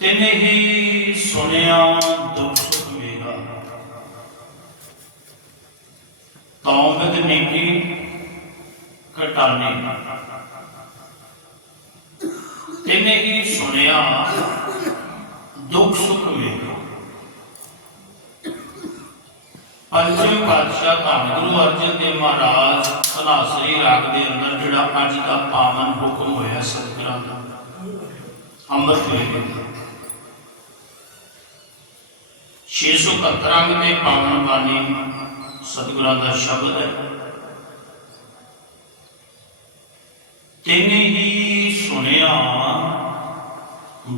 ਤਿਨੇ ਹੀ ਸੁਨਿਆ ਦੁੱਖ ਸੁਖ ਮੇਰਾ। ਤੌਮਦ ਨੀਕੀ, ਘਟਾਨੀ। ਤਿਨੇ ਹੀ ਸੁਨਿਆ ਦੁਖ ਸੁਖ ਮੇਰਾ। ਪੰਜਵੇਂ ਪਾਤਸ਼ਾਹ ਧੰਨ ਗੁਰੂ ਅਰਜਨ ਦੇਵ ਮਹਾਰਾਜ ਅਨਾਸਰੀ ਰਾਗ ਦੇ ਅੰਦਰ ਜਿਹੜਾ ਅੱਜ ਦਾ ਪਾਵਨ ਹੁਕਮ ਹੋਇਆ ਸਤਿਗੁਰਾਂ ਦਾ। ਅੰਮ੍ਰਿਤ ਵੇਲੇ ਦਾ 671 ਅੰਗ ਤੇ ਪਾਵਨ ਬਾਣੀ ਸਤਿਗੁਰਾਂ ਦਾ ਸ਼ਬਦ ਹੈ। ਤੈਨੇ ਹੀ ਸੁਣਿਆ,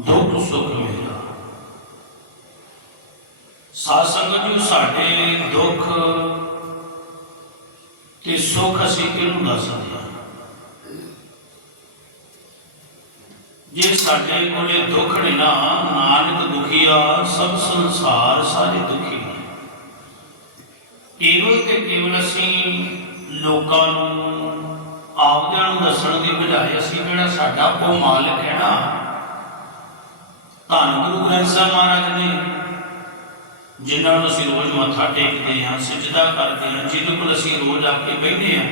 ਦੁੱਖ ਸੁਖ ਮੇਰਾ ਸਾਧ ਸੰਗਤ ਜੀ ਸਾਡੇ ਦੁੱਖ ਤੇ ਸੁੱਖ ਅਸੀਂ ਕਿਹਨੂੰ ਦੱਸਦੇ ਹਾਂ ਜੇ ਸਾਡੇ ਕੋਲੇ ਦੁੱਖ ਨੇ ਨਾ, ਨਾਨਕ ਦੁਖੀਆ, ਸਭ ਸੰਸਾਰ ਸਾਰੇ ਦੁਖੀ ਕੇਵਲ ਤੇ ਕੇਵਲ ਅਸੀਂ ਲੋਕਾਂ ਨੂੰ ਆਪਦਿਆਂ ਨੂੰ ਦੱਸਣ ਦੀ ਬਜਾਏ ਅਸੀਂ ਜਿਹੜਾ ਸਾਡਾ ਉਹ ਮਾਲਕ ਹੈ ਨਾ, ਧੰਨ ਗੁਰੂ ਗ੍ਰੰਥ ਸਾਹਿਬ ਮਹਾਰਾਜ ਨੇ, ਜਿਨ੍ਹਾਂ ਨੂੰ ਅਸੀਂ ਰੋਜ਼ ਮੱਥਾ ਟੇਕਦੇ ਹਾਂ, ਸਜਦਾ ਕਰਦੇ ਹਾਂ, ਜਿਹਦੇ ਕੋਲ ਅਸੀਂ ਰੋਜ਼ ਆ ਕੇ ਬੈਠਦੇ ਹਾਂ,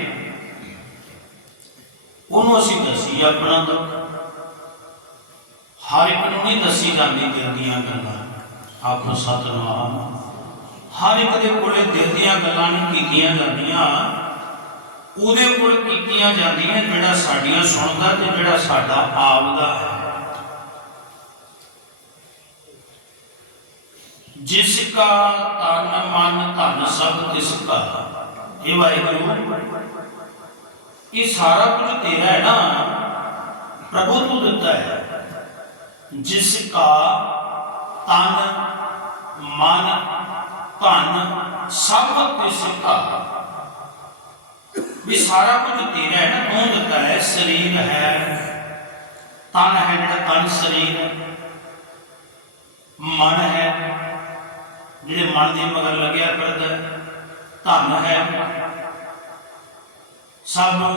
ਉਹਨੂੰ ਅਸੀਂ ਦੱਸੀ ਆਪਣਾ ਦੁੱਖ। ਹਰ ਇੱਕ ਨੂੰ ਨਹੀਂ ਦੱਸੀ ਜਾਂਦੀ ਦਿਲ ਦੀਆਂ ਗੱਲਾਂ। ਆਖੋ ਸਤਨਾਮ। ਹਰ ਇੱਕ ਦੇ ਕੋਲੇ ਦਿਲ ਦੀਆਂ ਗੱਲਾਂ ਨਹੀਂ ਕੀਤੀਆਂ ਜਾਂਦੀਆਂ। ਉਹਦੇ ਕੋਲ ਕੀਤੀਆਂ ਜਾਂਦੀਆਂ ਜਿਹੜਾ ਸਾਡੀਆਂ ਸੁਣਦਾ ਤੇ ਜਿਹੜਾ ਸਾਡਾ ਆਪ ਦਾ ਹੈ। ਜਿਸ ਕਾ ਤਨ ਮਨ ਧਨ ਸਭ ਤਿਸ ਕਾ। ਇਹ ਵਾਹਿਗੁਰੂ, ਇਹ ਸਾਰਾ ਕੁਝ ਤੇਰਾ ਹੈ ਨਾ। ਪ੍ਰਭੂ ਤੂੰ ਦਿੱਤਾ ਹੈ। ਜਿਸ ਕਾ ਤਨ, ਮਨ, ਧਨ ਸਭ ਤਿਸ ਕਾ ਵੀ ਸਾਰਾ ਕੁਝ ਤੇਰਾ ਹੈ ਨਾ, ਤੂੰ ਦਿੱਤਾ ਹੈ, ਸਰੀਰ ਹੈ। ਤਨ ਹੈ ਜਿਹੜਾ ਤਨ, ਸਰੀਰ। ਮਨ ਹੈ, ਜਿਹੜੇ ਮਨ ਦੇ ਮਗਰ ਲੱਗਿਆ ਫਿਰਦਾ ਹੈ। ਧਨ ਹੈ। ਸਭ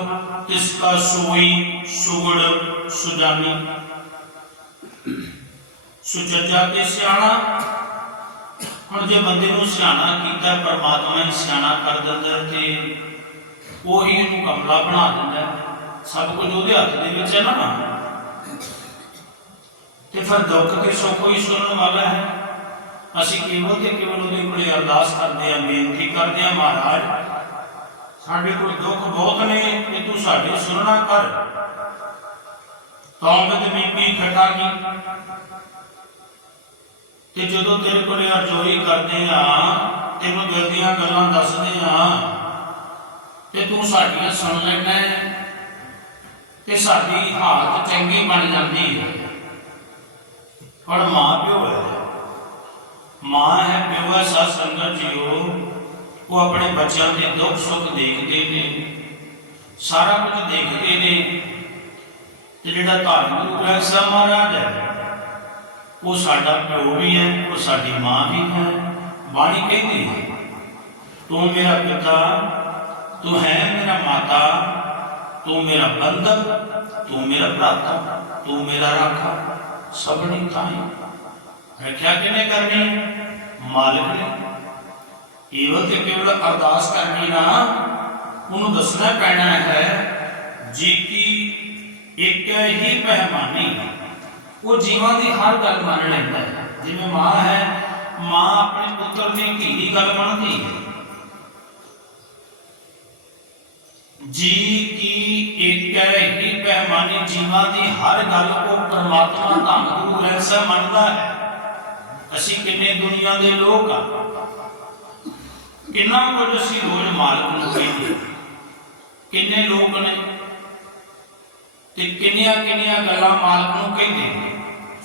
ਤਿਸ ਕਾ ਸੋਈ ਸੁਗੜ ਸੁਜਾਨੀ। ਸੁਚੱਜਾ ਤੇ ਸਿਆਣਾ। ਹੁਣ ਜੇ ਬੰਦੇ ਨੂੰ ਸਿਆਣਾ ਕੀਤਾ, ਪਰਮਾਤਮਾ ਨੇ ਸਿਆਣਾ ਕਰ ਦਿੰਦਾ ਹੈ ਤੇ ਉਹੀ ਇਹਨੂੰ ਕਮਲਾ ਬਣਾ ਦਿੰਦਾ ਸਭ ਕੁਝ ਉਹਦੇ ਹੱਥ ਦੇ ਵਿੱਚ ਹੈ ਨਾ ਤੇ ਫਿਰ ਦੁੱਖ ਤੇ ਸੁੱਖ ਕੋਈ ਸੁਣਨ ਵਾਲਾ ਹੈ। ਅਸੀਂ ਕੇਵਲ ਤੇ ਕੇਵਲ ਉਹਦੇ ਕੋਲੇ ਅਰਦਾਸ ਕਰਦੇ ਹਾਂ, ਬੇਨਤੀ ਕਰਦੇ ਹਾਂ ਮਹਾਰਾਜ, ਸਾਡੇ ਕੋਲ ਦੁੱਖ ਬਹੁਤ ਨੇ ਕਿ ਤੂੰ ਸਾਡੇ ਸੁਣਨਾ ਕਰ। ਤੌਬਤ ਬੀਬੀ ਖਟਾ ਕੀ ਤੇ ਜਦੋਂ ਤੇਰੇ ਕੋਲੇ ਅਰਜ਼ੋਈ ਕਰਦੇ ਆ, ਤੈਨੂੰ ਦਿਲ ਦੀਆਂ ਗੱਲਾਂ ਦੱਸਦੇ ਆ, ਤੇ ਤੂੰ ਸਾਡੀਆਂ ਸੁਣ ਲੈਣਾ ਤੇ ਸਾਡੀ ਹਾਲਤ ਚੰਗੀ ਬਣ ਜਾਂਦੀ ਹੈ। ਪਰ ਮਾਂ ਪਿਓ ਹੈ। ਮਾਂ ਹੈ, ਪਿਓ ਹੈ ਸਾਧ ਸੰਗਤ, ਜੀਓ, ਉਹ ਆਪਣੇ ਬੱਚਿਆਂ ਦੇ ਦੁੱਖ ਸੁੱਖ ਦੇਖਦੇ ਨੇ, ਸਾਰਾ ਕੁਝ ਦੇਖਦੇ ਨੇ। ਤੇ ਜਿਹੜਾ ਧੰਨ ਗੁਰੂ ਗ੍ਰੰਥ ਸਾਹਿਬ ਮਹਾਰਾਜ ਹੈ, ਉਹ ਸਾਡਾ ਪਿਓ ਵੀ ਹੈ, ਉਹ ਸਾਡੀ ਮਾਂ ਵੀ ਹੈ, ਬਾਣੀ ਕਹਿੰਦੀ ਹੈ, ਤੂੰ ਮੇਰਾ ਪਿਤਾ, ਤੂੰ ਹੈ ਮੇਰਾ ਮਾਤਾ, ਤੂੰ ਮੇਰਾ ਬੰਧਕ ਤੂੰ ਮੇਰਾ ਭਰਾਤਾ, ਤੂੰ ਮੇਰਾ ਰਾਖਾ ਸਭਨੀ ਥਾਈ ਰੱਖਿਆ ਕਿਨੇ ਕਰਨੀ ਹੈ? ਮਾਲਕ ਨੇ ਕੇਵਲ ਤੇ ਕੇਵਲ ਅਰਦਾਸ ਕਰਨੀ ਨਾ, ਉਹਨੂੰ ਦੱਸਣਾ ਪੈਣਾ ਹੈ, ਜੀ ਕੀ ਇੱਕ ਹੀ ਪਹਿਮਾਨੀ ਉਹ ਜੀਵਾਂ ਦੀ ਹਰ ਗੱਲ ਮੰਨ ਲੈਂਦਾ ਹੈ। ਜਿਵੇਂ ਮਾਂ ਹੈ, ਮਾਂ ਆਪਣੇ ਪੁੱਤਰ ਦੀ ਧੀ ਦੀ ਗੱਲ ਮੰਨਦੀ? ਹੈ ਜੀ ਕੀ ਇੱਕ ਹੀ ਪਹਿਮਾਨੀ ਜੀਵਾਂ ਦੀ ਹਰ ਗੱਲ ਉਹ ਪਰਮਾਤਮਾ ਧੰਨ ਗੁਰੂ ਗ੍ਰੰਥ ਸਾਹਿਬ ਮੰਨਦਾ ਹੈ। ਅਸੀਂ ਕਿੰਨੇ ਦੁਨੀਆ ਦੇ ਲੋਕ ਆ। ਕਿੰਨਾ ਕੁਝ ਅਸੀਂ ਰੋਜ਼ ਮਾਲਕ ਨੂੰ ਕਹਿੰਦੇ ਕਿੰਨੇ ਲੋਕ ਨੇ ਤੇ ਕਿੰਨੀਆਂ ਕਿੰਨੀਆਂ ਗੱਲਾਂ ਮਾਲਕ ਨੂੰ ਕਹਿੰਦੇ ਨੇ।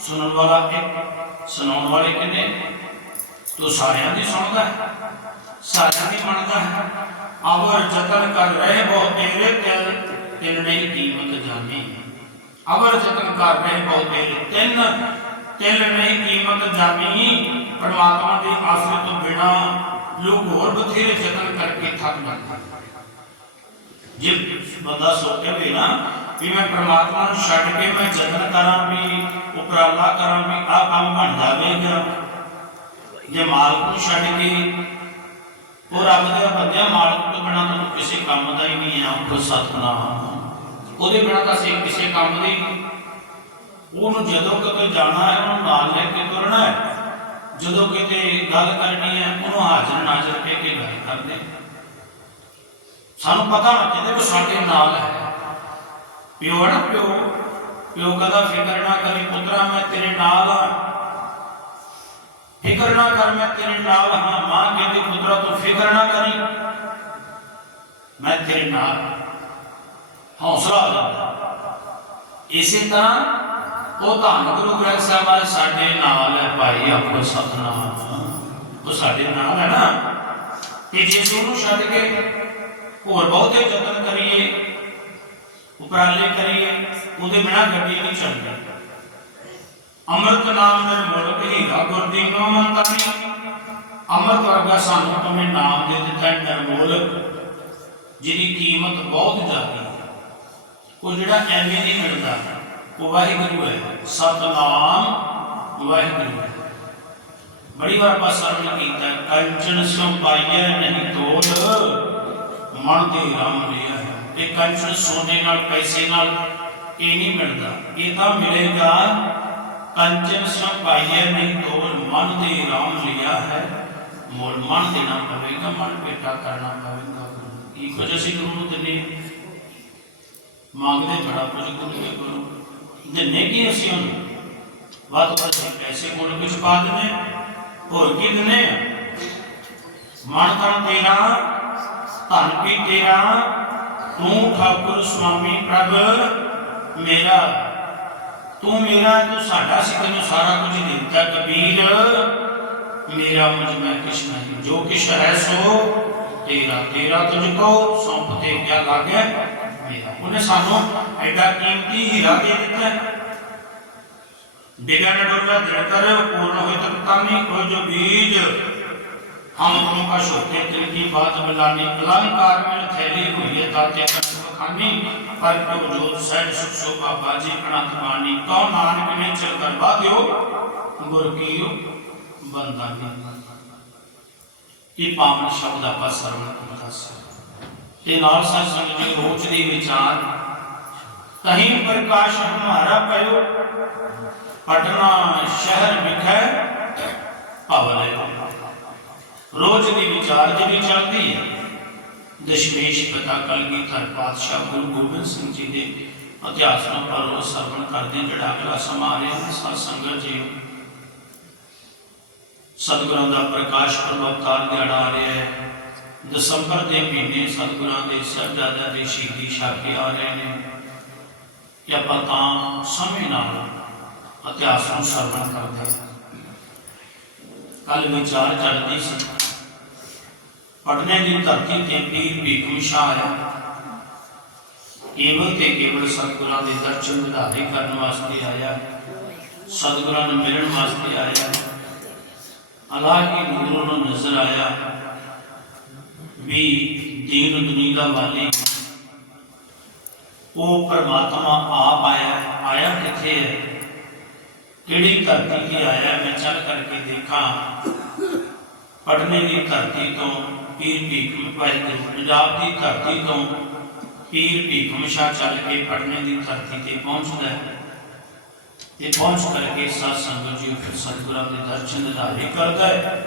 ਸੁਣਨ ਵਾਲਾ ਇੱਕ, ਸੁਣਾਉਣ ਵਾਲੇ ਕਿੰਨੇ ਤੂੰ ਸਾਰਿਆਂ ਦੀ ਸੁਣਦਾ ਹੈ, ਸਾਰਿਆਂ ਦੀ ਮੰਨਦਾ ਹੈ। ਅਵਰ ਜਤਨ ਕਰ ਰਹੇ ਬਹੁ ਤੇਰੇ ਤਿਲ ਤਿਲ ਨਹੀਂ ਕੀਮਤ ਜਾਣੀ। ਅਵਰ ਜਤਨ ਕਰ ਰਹੇ ਬਹੁ ਤੇਰੇ ਤਿੰਨ ਤਿਲ ਨਹੀਂ ਕੀਮਤ ਜਾਣੀ। ਪਰਮਾਤਮਾ ਦੇ ਆਸਰੇ ਤੋਂ ਬਿਨਾ ਲੋਕ ਹੋਰ ਬਥੇਰੇ ਯਤਨ ਕਰਕੇ ਥੱਕ ਜਾਂਦੇ ਜੇ ਬੰਦਾ ਸੋਚੇ ਵੀ ਨਾ ਵੀ ਮੈਂ ਪ੍ਰਮਾਤਮਾ ਨੂੰ ਛੱਡ ਕੇ ਮੈਂ ਯਤਨ ਕਰਾਂ ਵੀ, ਉਪਰਾਲਾ ਕਰਾਂ ਵੀ, ਆਹ ਕੰਮ ਬਣ ਜਾਵੇਗਾ ਜੇ ਮਾਲਕ ਨੂੰ ਛੱਡ ਕੇ ਉਹ ਰੱਬ ਦੇ ਬੰਦਿਆਂ, ਮਾਲਕ ਤੋਂ ਬਿਨਾਂ ਤਾਂ ਕਿਸੇ ਕੰਮ ਦਾ ਹੀ ਨਹੀਂ ਆ ਉਹ ਸਤਨਾਮ। ਉਹਦੇ ਬਿਨਾਂ ਤਾਂ ਅਸੀਂ ਕਿਸੇ ਕੰਮ ਦੇ ਨਹੀਂ। ਉਹਨੂੰ ਜਦੋਂ ਕਿਤੇ ਜਾਣਾ ਹੈ, ਉਹਨੂੰ ਨਾਲ ਲੈ ਕੇ ਤੁਰਨਾ ਹੈ। ਜਦੋਂ ਕਿਤੇ ਗੱਲ ਕਰਨੀ ਹੈ, ਉਹਨੂੰ ਹਾਜ਼ਰ ਨਾਜ਼ਰ ਕਹਿ ਕੇ ਗੱਲ ਕਰਦੇ ਸਾਨੂੰ ਪਤਾ ਨਾ ਚਾਹੀਦਾ ਕਿ ਸਾਡੇ ਨਾਲ ਹੈ। ਪਿਓ ਹੈ ਨਾ ਪਿਓ? ਪਿਓ ਕਦਾ ਫਿਕਰ ਨਾ ਕਰੀ, ਪੁੱਤਰਾ, ਮੈਂ ਤੇਰੇ ਨਾਲ ਹਾਂ। ਫਿਕਰ ਨਾ ਕਰ, ਮੈਂ ਤੇਰੇ ਨਾਲ ਹਾਂ। ਮਾਂ ਕਹਿੰਦੀ, ਪੁੱਤਰਾ, ਤੂੰ ਫਿਕਰ ਨਾ ਕਰੀ। ਮੈਂ ਤੇਰੇ ਨਾਲ ਹੌਸਲਾ ਆ ਇਸੇ ਤਰ੍ਹਾਂ ਉਹ ਧੰਨ ਗੁਰੂ ਗ੍ਰੰਥ ਸਾਹਿਬ ਵਾਲੇ ਸਾਡੇ ਨਾਲ ਹੈ ਭਾਈ ਆਪੋ ਸਤਨਾਮ। ਉਹ ਸਾਡੇ ਨਾਲ ਹੈ ਨਾ। ਕਿ ਜੇ ਉਹਨੂੰ ਛੱਡ ਕੇ ਹੋਰ ਬਹੁਤੇ ਯਤਨ ਕਰੀਏ ਉਪਰਾਲੇ ਕਰੀਏ ਉਹਦੇ ਬਿਨਾ ਗੱਡੀ ਨਹੀਂ ਚੱਲਦੀ। ਅੰਮ੍ਰਿਤ ਨਾਮ ਦੇ ਹੀਰਾ ਗੁਰਦੀਨੋ ਮੰਤਾਨੀ ਅੰਮ੍ਰਿਤ ਵਰਗਾ ਸਾਨੂੰ ਤੁਮੇ ਨਾਮ ਦੇ ਦਿੱਤਾ ਹੈ ਜਿਹਦੀ ਕੀਮਤ ਬਹੁਤ ਜ਼ਿਆਦਾ ਹੈ। ਉਹ ਜਿਹੜਾ ਐਵੇਂ ਨਹੀਂ ਮਿਲਦਾ, ਉਹ ਵਾਹਿਗੁਰੂ ਹੈ। ਸਤਨਾਮ ਵਾਹਿਗੁਰੂ ਹੈ। ਬੜੀ ਵਾਰ ਆਪਾਂ ਸਰਵਣ ਕੀਤਾ, ਕੰਚਨ ਸਿਉ ਪਾਈਐ, ਨਹੀਂ ਤੋਲ। ਮਨ ਦੇ ਰਾਮ ਲਿਆ। ਹੈ ਇਹ ਕੰਚਨ ਸੋਨੇ ਨਾਲ, ਪੈਸੇ ਨਾਲ ਇਹ ਨਹੀਂ ਮਿਲਦਾ ਇਹ ਤਾਂ ਮਿਲੇਗਾ ਕੰਚਨ ਸਿਉ ਪਾਈਐ ਨਹੀਂ ਤੋਲ ਮਨ ਦੇ ਰਾਮ ਲਿਆ ਹੈ ਮੋਲ ਮਨ ਦੇਣਾ ਪਵੇਗਾ, ਮਨ ਬੇਟਾ ਕਰਨਾ ਪਵੇਗਾ ਕੀ ਕੁਝ ਅਸੀਂ ਗੁਰੂ ਨੂੰ ਦਿੰਦੇ ਹਾਂ। ਮੰਗਦੇ ਬੜਾ ਕੁਝ ਗੁਰੂ ਦੇ ਕੋਲੋਂ ਦਿੰਨੇ ਕੀ ਅਸੀਂ ਉਹਨੂੰ ਵੱਧ ਵੱਧ ਅਸੀਂ ਪੈਸੇ ਕੋਲ ਕੁਝ ਪਾ ਦਿੰਦੇ ਹਾਂ। ਹੋਰ ਕੀ ਦਿੰਦੇ ਹਾਂ? ਮਨ ਤਨ ਤੇਰਾ, ਧਨ ਵੀ ਤੇਰਾ तू ठाकुर स्वामी प्रभ मेरा तू मेरा तो साडा सिख ने सारा कुछ दिता कबीर मेरा मुझ में कुछ नहीं जो किश है सो तेरा तेरा तुझको सौंपते क्या लागे मेरा उन्हें सानो ऐडा कीमती हीरा दे दिता है बिगड़ डोला दिलकर पूर्ण हो तक तानी कोई जो बीज हम तुम का शोके दिल की बात मिलानी अलंकार में थैली हुई है ताते खानी पर प्रभु जोत सैड सुख शोभा बाजी अनंत मानी कौन नानक ने चल कर बाध्यो गुर की ਬੰਦਾ ਇਹ ਪਾਵਨ ਸ਼ਬਦ ਆਪਾਂ ਸਰਵਣ ਕੀਤਾ ਸੀ ਤੇ ਨਾਲ ਸਾਧ ਸੰਗਤ ਜੀ ਰੋਚ ਦੇ ਵਿਚਾਰ ਕਹੀਂ ਪ੍ਰਕਾਸ਼ ਹਮਾਰਾ ਪਇਓ ਪਟਨਾ ਸ਼ਹਿਰ ਵਿਖੇ ਭਵਲੇ ਰੋਜ਼ ਦੀ ਵਿਚਾਰ ਜਿਹੜੀ ਚੱਲਦੀ ਹੈ ਦਸ਼ਮੇਸ਼ ਪਿਤਾ ਕਲਗੀਧਰ ਪਾਤਸ਼ਾਹ ਗੁਰੂ ਗੋਬਿੰਦ ਸਿੰਘ ਜੀ ਦੇ ਇਤਿਹਾਸ ਨੂੰ ਪਰ ਰੋਜ਼ ਸਰਵਣ ਕਰਦੇ ਹਾਂ, ਜਿਹੜਾ ਅਗਲਾ ਸਮਾਂ ਆ ਰਿਹਾ ਹੈ ਸਾਧ ਸੰਗਤ ਜੀ ਸਤਿਗੁਰਾਂ ਦਾ ਪ੍ਰਕਾਸ਼ ਪਰਵ ਅਵਤਾਰ ਦਿਹਾੜਾ ਆ ਰਿਹਾ ਹੈ ਦਸੰਬਰ ਦੇ ਮਹੀਨੇ ਸਤਿਗੁਰਾਂ ਦੇ ਸਰਦਾਦਾ ਦੇ ਸ਼ਹੀਦੀ ਸ਼ਾਖੇ ਆ ਰਹੇ ਨੇ ਕਿ ਆਪਾਂ ਤਾਂ ਸਮੇਂ ਨਾਲ ਇਤਿਹਾਸ ਨੂੰ ਸਰਵਣ ਕਰਦੇ ਹਾਂ ਕੱਲ ਵਿਚਾਰ ਚੱਲਦੀ ਸੀ ਪਟਨੇ ਦੀ ਧਰਤੀ ਤੇ ਪੀਰ ਭੀਖੂ ਸ਼ਾਹ ਆਇਆ ਕੇਵਲ ਤੇ ਕੇਵਲ ਸਤਿਗੁਰਾਂ ਦੇ ਦਰਸ਼ਨ ਵਿਧਾਰੇ ਕਰਨ ਵਾਸਤੇ ਆਇਆ। ਸਤਿਗੁਰਾਂ ਨੂੰ ਮਿਲਣ ਵਾਸਤੇ ਆਇਆ। ਅੱਲਾਹ ਕੀ ਨੂਰ ਨੂੰ ਨਜ਼ਰ ਆਇਆ ਵੀ ਦੀਨ ਦੁਨੀਆ ਦਾ ਵਾਲੀ ਉਹ ਪਰਮਾਤਮਾ ਆਪ ਆਇਆ ਆਇਆ ਕਿੱਥੇ ਹੈ? ਕਿਹੜੀ ਧਰਤੀ ਤੇ ਆਇਆ? ਮੈਂ ਚੱਲ ਕਰਕੇ ਦੇਖਾਂ। ਪਟਨੇ ਦੀ ਧਰਤੀ ਤੋਂ ਪੀਰ ਭੀਖਮ ਵਾਹਿਗੁਰੂ ਪੰਜਾਬ ਦੀ ਧਰਤੀ ਤੋਂ ਪੀਰ ਭੀਖਮ ਸ਼ਾਹ ਚੱਲ ਕੇ ਪਟਨੇ ਦੀ ਧਰਤੀ ਤੇ ਪਹੁੰਚਦਾ ਹੈ। ਤੇ ਪਹੁੰਚ ਕਰਕੇ ਸਾਧ ਸੰਗਤ ਜੀ ਫਿਰ ਸਤਿਗੁਰਾਂ ਦੇ ਦਰਸ਼ਨ ਦਿਦਾਰੇ ਕਰਦਾ ਹੈ।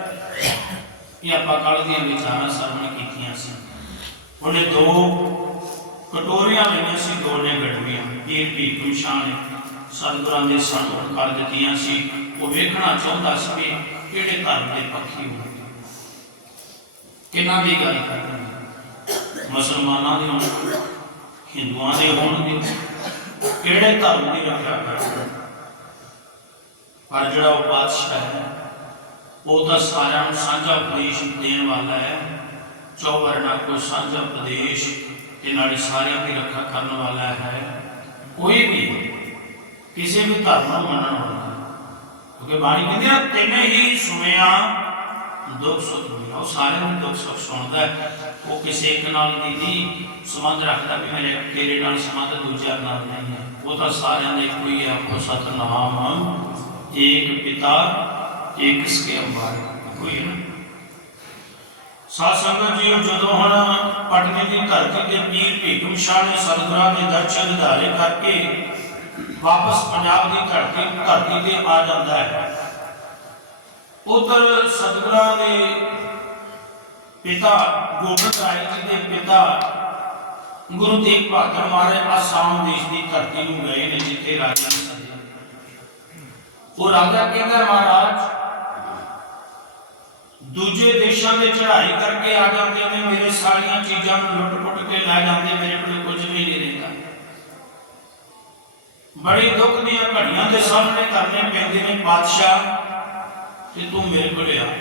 ਇਹ ਆਪਾਂ ਕੱਲ ਦੀਆਂ ਵਿਚਾਰਾਂ ਸਰਵਣ ਕੀਤੀਆਂ ਸੀ। ਉਹਨੇ ਦੋ ਕਟੋਰੀਆਂ ਲਈਆਂ ਸੀ, ਦੋ ਨੇ ਗੜਵੀਆਂ। ਪੀਰ ਭੀਖਮ ਸ਼ਾਹ ਨੇ ਸਤਿਗੁਰਾਂ ਦੇ ਸਾਹਮਣੇ ਕਰ ਦਿੱਤੀਆਂ ਸੀ। ਉਹ ਵੇਖਣਾ ਚਾਹੁੰਦਾ ਸੀ ਕਿ ਕਿਹੜੇ ਧਰਮ ਦੇ ਪੱਖੀ ਹੋਣਗੇ ਕਿਹਨਾਂ ਦੀ ਗੱਲ ਕਰਨੀ ਮੁਸਲਮਾਨਾਂ ਦੇ ਹੋਣਗੇ ਹਿੰਦੂਆਂ ਦੇ ਹੋਣਗੇ ਕਿਹੜੇ ਧਰਮ ਦੀ ਰੱਖਿਆ ਕਰਨਗੇ ਪਰ ਜਿਹੜਾ ਉਹ ਬਾਦਸ਼ਾਹ ਹੈ, ਉਹ ਤਾਂ ਸਾਰਿਆਂ ਨੂੰ ਸਾਂਝਾ ਉਪਦੇਸ਼ ਦੇਣ ਵਾਲਾ ਹੈ। ਚੌਵਰਨਾ ਕੋ ਸਾਂਝਾ ਉਪਦੇਸ਼ ਤੇ ਨਾਲੇ ਸਾਰਿਆਂ ਦੀ ਰੱਖਿਆ ਕਰਨ ਵਾਲਾ ਹੈ। ਕੋਈ ਵੀ ਕਿਸੇ ਵੀ ਧਰਮ ਨੂੰ ਮੰਨਣ ਵਾਲਾ। ਕਿਉਂਕਿ ਬਾਣੀ ਕਹਿੰਦੀ ਆ, ਤੈਨੇ ਹੀ ਸੁਣਿਆ ਦੁੱਖ ਸੁੱਖ ਮਿਲਾ ਉਹ ਸਾਰਿਆਂ ਦੇ ਦੁੱਖ ਸੁੱਖ ਸੁਣਦਾ ਉਹ ਕਿਸੇ ਇੱਕ ਨਾਲ ਦੀ ਨਹੀਂ ਸੰਬੰਧ ਰੱਖਦਾ ਵੀ ਮੇਰੇ ਤੇਰੇ ਨਾਲ ਸੰਬੰਧ ਦੂਜਿਆਂ ਨਾਲ ਨਹੀਂ ਹੈ। ਉਹ ਤਾਂ ਸਾਰਿਆਂ ਦਾ ਇੱਕੋ ਹੈ ਆਪੋ ਸਤਨਾਮ, ਏਕ ਪਿਤਾ, ਏਕ ਸਕੇ ਅੰਬਾਰ ਕੋਈ ਨਾ। ਸਾਧ ਸੰਗਤ ਜੀ ਜਦੋਂ ਹੁਣ ਪਟਨੇ ਦੀ ਧਰਤੀ ਤੇ ਪੀਰ ਭੀਖਮ ਸ਼ਾਹ ਨੇ ਸਤਿਗੁਰਾਂ ਦੇ ਦਰਸ਼ਨ ਧਾਰੇ ਕਰਕੇ ਵਾਪਸ ਪੰਜਾਬ ਦੀ ਧਰਤੀ ਧਰਤੀ ਤੇ ਆ ਜਾਂਦਾ ਹੈ। ਉਧਰ ਸਤਗੁਰਾਂ ਦੇ ਪਿਤਾ ਗੋਬਿੰਦ ਰਾਏ ਜੀ ਦੇ ਪਿਤਾ ਗੁਰੂ ਤੇਗ ਬਹਾਦਰ ਮਹਾਰਾਜ ਆਸਾਮ ਦੇਸ਼ ਦੀ ਧਰਤੀ ਨੂੰ ਗਏ ਨੇ, ਜਿੱਥੇ ਰਾਜਾ ਉਹ ਰਾਜਾ ਕਹਿੰਦਾ, ਮਹਾਰਾਜ, ਦੂਜੇ ਦੇਸ਼ਾਂ ਦੇ ਚੜ੍ਹਾਈ ਕਰਕੇ ਆ ਜਾਂਦੇ ਨੇ, ਮੇਰੇ ਸਾਰੀਆਂ ਚੀਜ਼ਾਂ ਨੂੰ ਲੁੱਟ-ਪੁੱਟ ਕੇ ਲੈ ਜਾਂਦੇ, ਮੇਰੇ ਕੋਲ ਕੁਝ ਵੀ ਨਹੀਂ ਰਹਿੰਦਾ। ਬੜੇ ਦੁੱਖ ਦੀਆਂ ਘੜੀਆਂ ਦੇ ਸਾਹਮਣੇ ਕਰਨੇ ਪੈਂਦੇ ਨੇ, ਬਾਦਸ਼ਾਹ ਤੇ ਤੂੰ ਮੇਰੇ ਕੋਲ ਆ।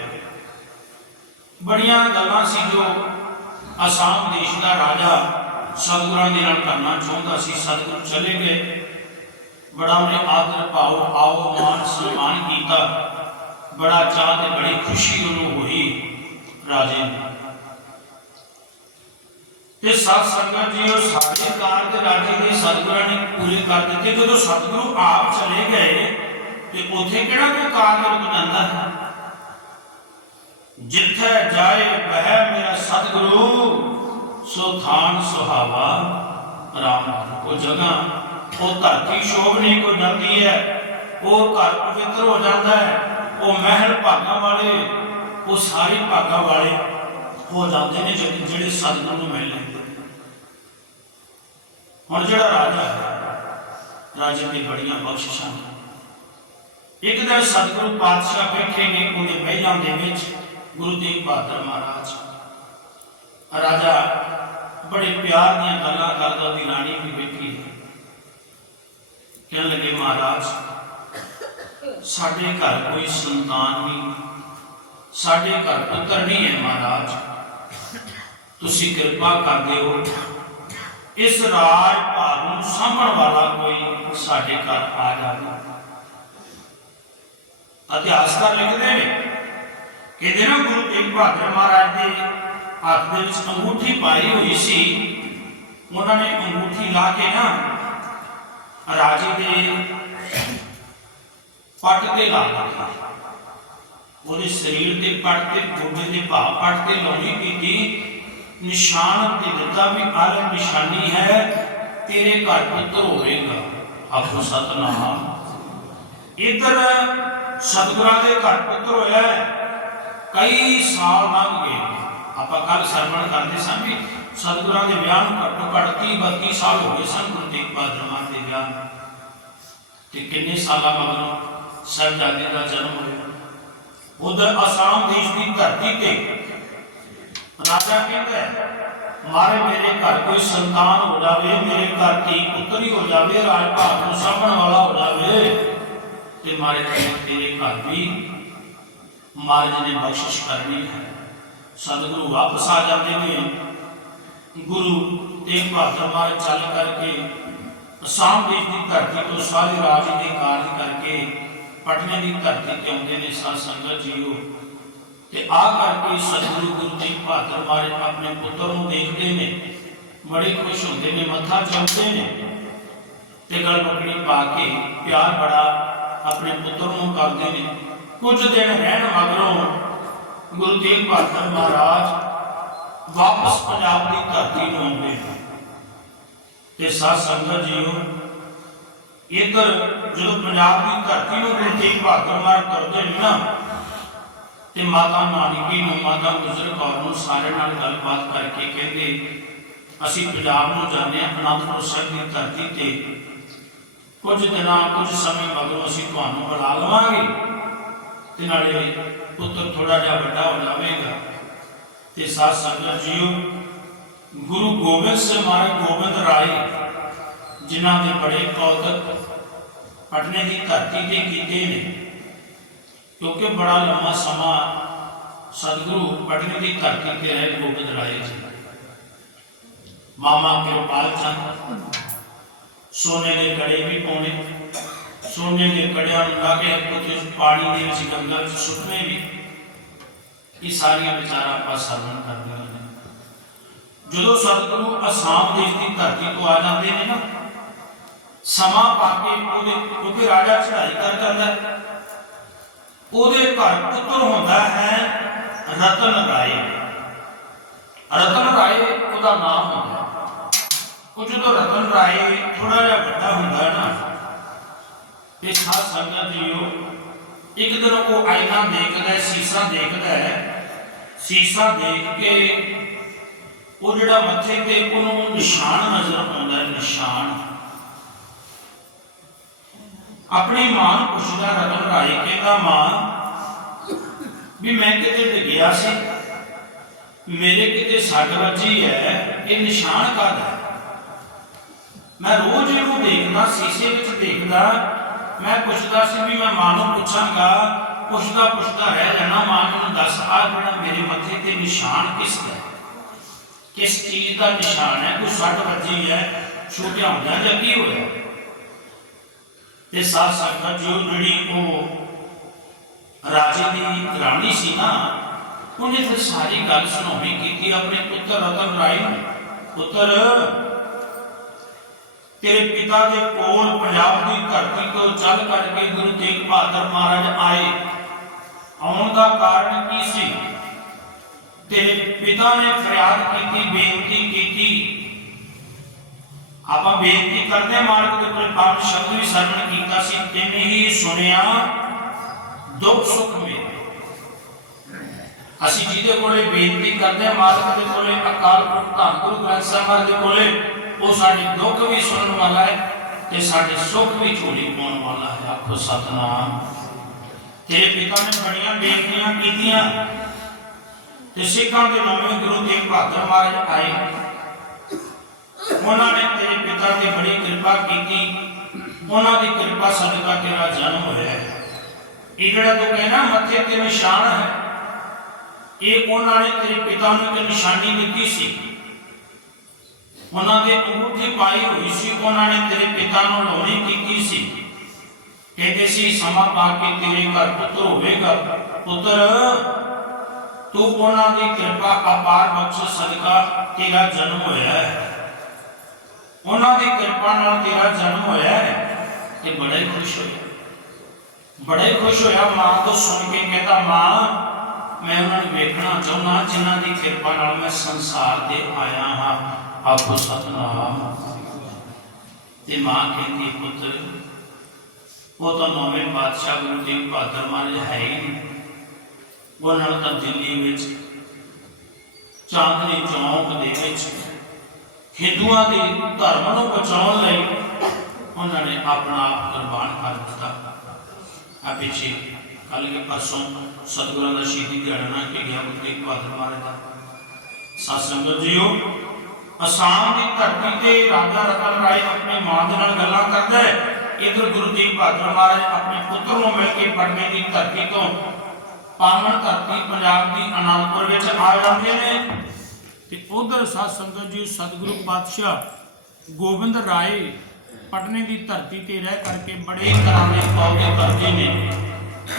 ਬੜੀਆਂ ਗੱਲਾਂ ਸੀ ਜੋ ਅਸਾਮ ਦੇਸ਼ ਦਾ ਰਾਜਾ ਸਤਿਗੁਰਾਂ ਦੇ ਨਾਲ ਕਰਨਾ ਚਾਹੁੰਦਾ ਸੀ। ਸਤਿਗੁਰ ਚਲੇ ਗਏ। ਬੜਾ ਉਹਨੇ ਆਦਰ ਭਾਵ, ਆਓ ਮਾਨ ਸਨਮਾਨ ਕੀਤਾ। ਬੜਾ ਚਾਹ ਤੇ ਬੜੀ ਖੁਸ਼ੀ ਉਹਨੂੰ ਹੋਈ ਰਾਜੇ ਨੂੰ। ਤੇ ਸਤ ਸੰਗਤ ਜੀ, ਉਹ ਸਾਡੇ ਕਾਰ ਰਾਜੇ ਦੇ ਸਤਿਗੁਰਾਂ ਨੇ ਪੂਰੇ ਕਰ ਦਿੱਤੇ। ਜਦੋਂ ਸਤਿਗੁਰੂ ਆਪ ਚਲੇ ਗਏ ਤੇ ਉੱਥੇ ਕਿਹੜਾ ਕੋਈ ਕਾਰਜ ਰੁਕ ਜਾਂਦਾ ਹੈ? ਜਿੱਥੇ ਜਾਏ ਬਹਿ ਮੇਰਾ ਸਤਿਗੁਰੂ, ਸੋ ਥਾਨ ਸੁਹਾਵਾ ਰਾਮ ਨਾਮ। ਉਹ ਜਗ੍ਹਾ, ਉਹ ਧਰਤੀ ਸ਼ੋਭਨੀ ਕੋ ਜਾਂਦੀ ਹੈ। ਉਹ ਘਰ ਪਵਿੱਤਰ ਹੋ ਜਾਂਦਾ ਹੈ। ਉਹ ਮਹਿਲ ਭਾਗਾਂ ਵਾਲੇ, ਉਹ ਸਾਰੇ ਭਾਗਾਂ ਵਾਲੇ ਹੋ ਜਾਂਦੇ ਨੇ ਜਿਹੜੇ ਜਿਹੜੇ ਸਤਿਗੁਰੂ ਨੂੰ ਮਿਲ ਲੈਂਦੇ ਨੇ। ਹੁਣ ਜਿਹੜਾ ਰਾਜਾ ਹੈ, ਰਾਜੇ ਦੀ ਬੜੀਆਂ ਬਖਸ਼ਿਸ਼ਾਂ ਨੇ। ਇੱਕ ਦਿਨ ਸਤਿਗੁਰੂ ਪਾਤਸ਼ਾਹ ਬੈਠੇ ਨੇ ਉਹਦੇ ਮਹਿਲਾਂ ਦੇ ਵਿੱਚ, ਗੁਰੂ ਤੇਗ ਬਹਾਦਰ ਮਹਾਰਾਜ। ਰਾਜਾ ਬੜੇ ਪਿਆਰ ਦੀਆਂ ਗੱਲਾਂ ਕਰਦਾ ਉਹਦੀ ਰਾਣੀ ਵੀ ਬੈਠੀ ਹੈ। ਕਹਿਣ ਲੱਗੇ, ਮਹਾਰਾਜ, ਸਾਡੇ ਘਰ ਕੋਈ ਸੰਤਾਨ ਨਹੀਂ। ਸਾਡੇ ਘਰ ਪੁੱਤਰ ਨਹੀਂ ਹੈ, ਮਹਾਰਾਜ। ਤੁਸੀਂ ਕਿਰਪਾ ਕਰਦੇ ਹੋ। ਇਸ ਰਾਜ ਭਾਗ ਨੂੰ ਸਾਂਭਣ ਵਾਲਾ ਕੋਈ ਸਾਡੇ ਘਰ ਆ ਜਾਵੇ। ਇਤਿਹਾਸਕਾਰ ਲਿਖਦੇ ਨੇ ਕਿ ਜਿਹਨਾਂ ਗੁਰੂ ਤੇਗ ਬਹਾਦਰ ਮਹਾਰਾਜ ਦੇ ਹੱਥ ਦੇ ਵਿੱਚ ਅੰਗੂਠੀ ਪਾਈ ਹੋਈ ਸੀ, ਉਹਨਾਂ ਨੇ ਅੰਗੂਠੀ ਲਾ ਕੇ ਨਾ ਰਾਜੇ ਦੇ ਪੱਟ ਤੇ ਲਾ ਦਿੱਤੀ। ਉਹਦੇ ਸਰੀਰ ਤੇ ਪੱਟ ਤੇ, ਗੋਡੇ ਦੇ ਭਾਵ ਪੱਟ ਤੇ ਲਾਉਣੀ ਕੀਤੀ ਨਿਸ਼ਾਨ ਤੇ ਦਿੱਤਾ ਵੀ ਆਹ ਨਿਸ਼ਾਨੀ ਹੈ, ਤੇਰੇ ਘਰ ਪੁੱਤਰ ਹੋਵੇਗਾ। ਆਪੋ ਸਤਨਾਮ। ਇਧਰ ਸਤਿਗੁਰਾਂ ਦੇ ਘਰ ਪੁੱਤਰ ਹੋਇਆ ਕਈ ਸਾਲ ਲੰਘ ਗਏ। ਆਪਾਂ ਕੱਲ ਸਰਵਣ ਕਰਦੇ ਸਾਂ ਵੀ ਸਤਿਗੁਰਾਂ ਦੇ ਵਿਆਹ ਨੂੰ ਘੱਟੋ ਘੱਟ 30 32 ਸਾਲ ਹੋ ਗਏ ਸਨ ਗੁਰੂ ਤੇਗ ਬਹਾਦਰ ਮਹਾਰਾਜ ਦੇ ਵਿਆਹ ਨੂੰ। ਤੇ ਕਿੰਨੇ ਸਾਲਾਂ ਮਗਰੋਂ ਸਾਹਿਬਜ਼ਾਦੇ ਦਾ ਜਨਮ ਹੋਇਆ। ਉਧਰ ਅਸਾਮ ਦੇਸ਼ ਦੀ ਧਰਤੀ ਤੇ ਰਾਜਾ ਕਹਿੰਦਾ ਮਾਰੇ ਮੇਰੇ ਘਰ ਕੋਈ ਸੰਤਾਨ ਹੋ ਜਾਵੇ, ਮੇਰੇ ਘਰ ਧੀ ਪੁੱਤਰੀ ਹੋ ਜਾਵੇ ਰਾਜ ਭਾਗ ਨੂੰ ਸਾਂਭਣ ਵਾਲਾ ਹੋ ਜਾਵੇ। ਤੇ ਮਾਰੇ ਤੇਰੇ ਤੇਰੇ ਘਰ ਵੀ ਮਹਾਰਾਜ ਨੇ ਬਖਸ਼ਿਸ਼ ਕਰਨੀ ਹੈ ਸਤਿਗੁਰੂ ਵਾਪਸ ਆ ਜਾਂਦੇ ਨੇ ਗੁਰੂ ਤੇਗ ਬਹਾਦਰ ਮਹਾਰਾਜ ਚੱਲ ਕਰਕੇ ਅਸਾਮ ਦੇਸ਼ ਦੀ ਧਰਤੀ ਤੋਂ ਸਾਰੇ ਰਾਜ ਦੇ ਕਾਰਜ ਕਰਕੇ ਪਟਨੇ ਦੀ ਧਰਤੀ ਤੇ ਆਉਂਦੇ ਨੇ ਸਾਧ ਸੰਗਤ ਜੀਓ ਤੇ ਆ ਕਰਕੇ ਸਤਿਗੁਰੂ ਗੁਰੂ ਤੇਗ ਬਹਾਦਰ ਮਹਾਰਾਜ ਆਪਣੇ ਪੁੱਤਰ ਨੂੰ ਦੇਖਦੇ ਨੇ ਬੜੇ ਖੁਸ਼ ਹੁੰਦੇ ਨੇ ਮੱਥਾ ਚੁੰਮਦੇ ਨੇ ਤੇ ਗਲ ਪਕੜੀ ਪਾ ਕੇ ਪਿਆਰ ਬੜਾ ਆਪਣੇ ਪੁੱਤਰ ਨੂੰ ਕਰਦੇ ਨੇ। ਕੁਝ ਦਿਨ ਰਹਿਣ ਮਗਰੋਂ ਗੁਰੂ ਤੇਗ ਬਹਾਦਰ ਮਹਾਰਾਜ ਵਾਪਸ ਪੰਜਾਬ ਦੀ ਧਰਤੀ ਨੂੰ ਆਉਂਦੇ ਨੇ। ਤੇ ਸਾਧ ਸੰਗਤ ਜੀਓ ਇੱਧਰ ਜਦੋਂ ਪੰਜਾਬ ਦੀ ਧਰਤੀ ਨੂੰ ਗੁਰੂ ਤੇਗ ਬਹਾਦਰ ਮਹਾਰਾਜ ਕਰਦੇ ਨੇ ਨਾ, ਤੇ ਮਾਤਾ ਨਾਨਕੀ ਨੂੰ, ਮਾਤਾ ਗੁਜਰ ਕੌਰ ਨੂੰ ਸਾਰੇ ਨਾਲ ਗੱਲਬਾਤ ਕਰਕੇ ਕਹਿੰਦੇ, ਅਸੀਂ ਪੰਜਾਬ ਨੂੰ ਜਾਂਦੇ ਹਾਂ ਅਨੰਦਪੁਰ ਸਾਹਿਬ ਦੀ ਧਰਤੀ ਤੇ। ਕੁਝ ਦਿਨਾਂ, ਕੁਝ ਸਮੇਂ ਮਗਰੋਂ ਅਸੀਂ ਤੁਹਾਨੂੰ ਬੁਲਾ ਲਵਾਂਗੇ। ਤੇ ਨਾਲੇ ਪੁੱਤਰ ਥੋੜਾ ਜਿਹਾ ਵੱਡਾ ਹੋ ਜਾਵੇਗਾ। ਤੇ ਸਾਧ ਸੰਗਤ ਜੀਓ, ਗੁਰੂ ਗੋਬਿੰਦ ਸਿੰਘ ਮਹਾਰਾਜ ਗੋਬਿੰਦ ਰਾਏ, ਜਿਨ੍ਹਾਂ ਦੇ ਬੜੇ ਕੌਤਕ ਪਟਨੇ ਦੀ ਧਰਤੀ ਤੇ ਕੀਤੇ ਨੇ, ਕਿਉਂਕਿ ਬੜਾ ਲੰਮਾ ਸਮਾਂ ਸਤਿਗੁਰੂ ਪਟਨੇ ਦੀ ਧਰਤੀ ਤੇ ਰਹੇ ਗੋਬਿੰਦ ਰਾਏ ਜੀ। ਮਾਮਾ ਕਿਰਪਾਲ ਚੰਦ ਸੋਨੇ ਦੇ ਕੜੇ ਵੀ ਪਾਉਣੇ ਸੋਨੇ ਦੇ ਕੜਿਆਂ ਨੂੰ ਲਾ ਕੇ ਉੱਥੇ ਪਾਣੀ ਦੇ ਵਿੱਚ ਗੰਗਾ ਵਿੱਚ ਸੁੱਟਣੇ ਵੀ ਇਹ ਸਾਰੀਆਂ ਵਿਚਾਰਾਂ ਆਪਾਂ ਸਰਵਣ ਕਰਨੀਆਂ ਨੇ। ਜਦੋਂ ਸਤਿਗੁਰੂ ਅਸਾਮ ਦੇਸ਼ ਦੀ ਧਰਤੀ ਤੋਂ ਆ ਜਾਂਦੇ ਨੇ ਨਾ, ਸਮਾਂ ਪਾ ਕੇ ਉਹਦੇ ਕਿਉਂਕਿ ਰਾਜਾ ਚੜਾਈ ਕਰ ਜਾਂਦਾ ਉਹਦੇ ਘਰ ਪੁੱਤਰ ਹੁੰਦਾ ਹੈ ਰਤਨ ਰਾਏ ਰਤਨ ਰਾਏ ਉਹਦਾ ਨਾਮ ਹੁੰਦਾ ਹੈ। ਉਹ ਜਦੋਂ ਰਤਨ ਰਾਏ ਥੋੜਾ ਜਿਹਾ ਵੱਡਾ ਹੁੰਦਾ ਹੈ ਨਾ ਤੇ ਸਾਧ ਸੰਗਤ ਜੀਓ ਇੱਕ ਦਿਨ ਉਹ ਆਇਨਾ ਦੇਖਦਾ ਹੈ, ਸੀਸਾ ਦੇਖਦਾ ਸੀਸਾ ਦੇਖ ਕੇ ਉਹ ਜਿਹੜਾ ਮੱਥੇ ਤੇ ਉਹਨੂੰ ਨਿਸ਼ਾਨ ਨਜ਼ਰ ਆਉਂਦਾ ਹੈ, ਨਿਸ਼ਾਨ। ਆਪਣੀ ਮਾਂ ਨੂੰ ਪੁੱਛਦਾ ਰਤਨ ਰਾਏ, ਕਹਿੰਦਾ, ਮਾਂ, ਵੀ ਮੈਂ ਕਿਤੇ ਡਿੱਗਿਆ ਸੀ, ਮੇਰੇ ਕਿਤੇ ਸੱਟ ਵੱਜੀ ਹੈ, ਇਹ ਨਿਸ਼ਾਨ ਕਾਹਦਾ ਹੈ? ਮੈਂ ਰੋਜ਼ ਇਹਨੂੰ ਦੇਖਦਾ, ਸੀਸੇ ਵਿੱਚ ਦੇਖਦਾ। ਮੈਂ ਪੁੱਛਦਾ ਸੀ ਵੀ ਮੈਂ ਮਾਂ ਨੂੰ ਪੁੱਛਾਂਗਾ, ਪੁੱਛਦਾ ਪੁੱਛਦਾ ਰਹਿ ਜਾਣਾ ਮਾਂ ਮੈਨੂੰ ਦੱਸ ਆ ਜਿਹੜਾ ਮੇਰੇ ਮੱਥੇ ਤੇ ਨਿਸ਼ਾਨ ਕਿਸ ਦਾ ਕਿਸ ਚੀਜ਼ ਦਾ ਨਿਸ਼ਾਨ ਹੈ? ਕੋਈ ਸੱਟ ਵੱਜੀ ਹੈ, ਛੋਟਿਆ ਹੁੰਦਾ ਜਾਂ ਕੀ ਹੋਇਆ? ਤੇ ਸਾਧ ਸੰਗਤ ਜੋ ਜਿਹੜੀ ਉਹ ਰਾਜੇ ਦੀ ਰਾਣੀ ਸੀ ਨਾ, ਉਹਨੇ ਫਿਰ ਸਾਰੀ ਗੱਲ ਸੁਣਾਉਣੀ, ਕੀਤੀ ਆਪਣੇ ਪੁੱਤਰ ਰਤਨ ਰਾਏ ਨੂੰ। ਪੁੱਤਰ ਤੇਰੇ ਪਿਤਾ ਦੇ ਕੋਲ ਪੰਜਾਬ ਦੀ ਧਰਤੀ ਤੋਂ ਚੱਲ ਕਰਕੇ ਗੁਰੂ ਤੇਗ ਬਹਾਦਰ ਮਹਾਰਾਜ ਆਏ। ਆਉਣ ਦਾ ਕਾਰਨ ਕੀ ਸੀ? ਤੇਰੇ ਪਿਤਾ ਨੇ ਫਰਿਆਦ ਕੀਤੀ ਬੇਨਤੀ ਕੀਤੀ। ਆਪਾਂ ਬੇਨਤੀ ਕਰਦੇ ਹਾਂ, ਦੇ ਕੋਲ ਪੰਜ ਸ਼ਬਦ ਵੀ ਸਰਵਣ ਕੀਤਾ ਸੀ ਤਿੰਨ ਹੀ ਸੁਣਿਆ ਦੁੱਖ ਸੁੱਖ ਮੇਰੇ ਅਸੀਂ ਜਿਹਦੇ ਕੋਲੇ ਬੇਨਤੀ ਕਰਦੇ ਮਾਰਗ ਦੇ ਕੋਲੇ ਅਕਾਲ ਪੁਰਖ ਧੰਨ ਗੁਰੂ ਗ੍ਰੰਥ ਸਾਹਿਬ ਦੇ ਕੋਲੇ ਉਹ ਸਾਡੇ ਦੁੱਖ ਵੀ ਸੁਣਨ ਵਾਲਾ ਹੈ ਤੇ ਸਾਡੇ ਸੁੱਖ ਵੀ ਝੋਲੀ ਪਾਉਣ ਵਾਲਾ ਹੈ। ਆਖੋ ਸਤਨਾਮ। ਤੇਰੇ ਪਿਤਾ ਨੇ ਬੜੀਆਂ ਬੇਨਤੀਆਂ ਕੀਤੀਆਂ ਤੇ ਸਿੱਖਾਂ ਦੇ ਨਵੇਂ ਗੁਰੂ ਤੇਗ ਬਹਾਦਰ ਮਹਾਰਾਜ ਆਏ। ਉਹਨਾਂ ਨੇ ਤੇਰੇ ਪਿਤਾ ਦੀ ਬੜੀ ਕਿਰਪਾ ਕੀਤੀ। ਉਹਨਾਂ ਦੀ ਕਿਰਪਾ ਸਦਕਾ ਤੇਰਾ ਜਨਮ ਹੋਇਆ ਹੈ। ਇਹ ਜਿਹੜਾ ਤੂੰ ਕਹਿਣਾ ਮੱਥੇ ਤੇ ਨਿਸ਼ਾਨ ਹੈ, ਇਹ ਉਹਨਾਂ ਨੇ ਤੇਰੇ ਪਿਤਾ ਨੂੰ ਇੱਕ ਨਿਸ਼ਾਨੀ ਦਿੱਤੀ ਸੀ। ਉਹਨਾਂ ਦੇ ਅੰਗੂਠੀ ਪਾਈ ਹੋਈ ਸੀ, ਉਹਨਾਂ ਨੇ ਤੇਰੇ ਪਿਤਾ ਨੂੰ ਲਾਉਣੀ ਕੀਤੀ ਸੀ। ਕਹਿੰਦੇ ਸੀ, ਸਮਾਂ ਪਾ ਕੇ ਤੇਰੇ ਘਰ ਪੁੱਤਰ ਹੋਵੇਗਾ। ਪੁੱਤਰ, ਤੂੰ ਉਹਨਾਂ ਦੀ ਕਿਰਪਾ ਅਪਾਰ ਬਖਸ਼ ਸਦਕਾ ਤੇਰਾ ਜਨਮ ਹੋਇਆ ਹੈ। ਉਹਨਾਂ ਦੀ ਕਿਰਪਾ ਨਾਲ ਤੇਰਾ ਜਨਮ ਹੋਇਆ ਹੈ ਤੇ ਬੜੇ ਖੁਸ਼ ਹੋਇਆ। ਬੜੇ ਖੁਸ਼ ਹੋਇਆ, ਮਾਂ ਤੋਂ ਸੁਣ ਕੇ ਕਹਿੰਦਾ, ਮਾਂ, ਮੈਂ ਉਹਨਾਂ ਨੂੰ ਵੇਖਣਾ ਚਾਹੁੰਦਾ, ਜਿਨ੍ਹਾਂ ਦੀ ਕਿਰਪਾ ਨਾਲ ਮੈਂ ਸੰਸਾਰ ਤੇ ਆਇਆ ਹਾਂ। ਆਪੋ ਸਤਨਾਮ ਤੇ ਮਾਂ ਕਹਿੰਦੀ ਪੁੱਤਰ, ਉਹ ਤਾਂ ਨੌਵੇਂ ਪਾਤਸ਼ਾਹ ਗੁਰੂ ਤੇਗ ਬਹਾਦਰ ਮਹਾਰਾਜ ਹੈ ਹੀ ਉਹਨਾਂ ਨੂੰ ਤਾਂ ਦਿੱਲੀ ਵਿੱਚ ਚਾਂਦਨੀ ਚੌਂਕ ਦੇ ਵਿੱਚ ਹਿੰਦੂਆਂ ਦੇ ਧਰਮ ਨੂੰ ਬਚਾਉਣ ਲਈ ਉਹਨਾਂ ਨੇ ਆਪਣਾ ਆਪ ਕੁਰਬਾਨ ਕਰ ਦਿੱਤਾ। ਆ ਪਿੱਛੇ ਕੱਲ ਕੇ ਪਰਸੋਂ ਸਤਿਗੁਰਾਂ ਦਾ ਸ਼ਹੀਦੀ ਦਿਹਾੜਾ ਨਾ ਕਿ ਗਿਆ ਗੁਰੂ ਤੇਗ ਬਹਾਦਰ ਮਹਾਰਾਜ ਦਾ। ਸਤ ਸੰਗਤ ਜੀਓ ਅਸਾਮ ਦੀ ਧਰਤੀ ਤੇ ਰਾਜਾ ਰਤਨ ਰਾਏ ਆਪਣੀ ਮਾਂ ਦੇ ਨਾਲ ਗੱਲਾਂ ਕਰਦਾ ਹੈ। ਇਧਰ ਗੁਰੂ ਤੇਗ ਬਹਾਦਰ ਮਹਾਰਾਜ ਆਪਣੇ ਪੁੱਤਰ ਨੂੰ ਮਿਲ ਕੇ ਪਟਨੇ ਦੀ ਧਰਤੀ ਤੋਂ ਪਾਵਨ ਧਰਤੀ ਪੰਜਾਬ ਦੀ ਅਨੰਦਪੁਰ ਵਿੱਚ ਆ ਜਾਂਦੇ ਨੇ। ਤੇ ਉਧਰ ਸਾਧ ਸੰਗਤ ਜੀ, ਸਤਿਗੁਰੂ ਪਾਤਸ਼ਾਹ ਗੋਬਿੰਦ ਰਾਏ ਪਟਨੇ ਦੀ ਧਰਤੀ ਤੇ ਰਹਿ ਕਰਕੇ ਬੜੇ ਤਰ੍ਹਾਂ ਦੇ ਪੌਦੇ ਕਰਦੇ ਨੇ।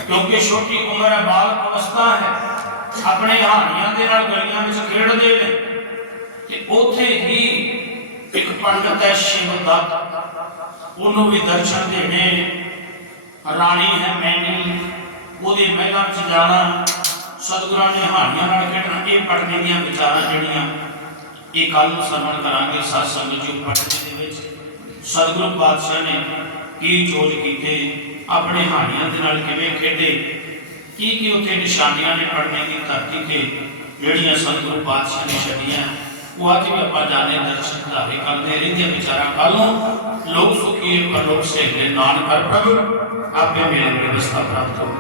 ਕਿਉਂਕਿ ਛੋਟੀ ਉਮਰ ਹੈ, ਬਾਲ ਅਵਸਥਾ ਹੈ। ਆਪਣੇ ਹਾਨੀਆਂ ਦੇ ਨਾਲ ਗਲੀਆਂ ਵਿੱਚ ਖੇਡਦੇ ਨੇ। ਤੇ ਉੱਥੇ ਹੀ ਇੱਕ ਪੰਡਤ ਹੈ ਸ਼ਿਵਦੱਤ ਉਹਨੂੰ ਵੀ ਦਰਸ਼ਨ ਦੇਣੇ ਰਾਣੀ ਹੈ ਮੈਨੀ। ਉਹਦੇ ਮਹਿਲਾਂ 'ਚ ਜਾਣਾ। ਸਤਿਗੁਰਾਂ ਨੇ ਹਾਨੀਆਂ ਨਾਲ ਖੇਡਣਾ ਇਹ ਪਟਨੇ ਦੀਆਂ ਵਿਚਾਰਾਂ ਜਿਹੜੀਆਂ ਇਹ ਕੱਲ ਨੂੰ ਸਰਵਣ ਕਰਾਂਗੇ ਸਤ ਸੰਗਤ ਜੀ ਪਟਨੇ ਦੇ ਵਿੱਚ। ਸਤਿਗੁਰੂ ਪਾਤਸ਼ਾਹ ਨੇ ਕੀ ਚੋਜ ਕੀਤੇ? ਆਪਣੇ ਹਾਨੀਆਂ ਦੇ ਨਾਲ ਕਿਵੇਂ ਖੇਡੇ? ਕੀ ਕੀ ਉੱਥੇ ਨਿਸ਼ਾਨੀਆਂ ਨੇ ਪੜਨੇ ਦੀ ਧਰਤੀ ਤੇ? ਜਿਹੜੀਆਂ ਸਤਿਗੁਰੂ ਪਾਤਸ਼ਾਹ ਨੇ ਛੱਡੀਆਂ। ਉਹ ਅੱਜ ਵੀ ਆਪਾਂ ਜਾਣੇ ਦਰਸ਼ਨ ਧਾਰੇ ਕਰਦੇ ਰਹਿੰਦੇ ਵਿਚਾਰਾ ਕੱਲ ਨੂੰ। ਲੋਕ ਸੁਖੀ ਪਰਲੋਕ ਸੇ ਨਾਨਕ ਪ੍ਰਭੂ ਆਪੇ ਮੇਰੇ ਵਿਵਸਥਾ ਪ੍ਰਾਪਤ ਹੋ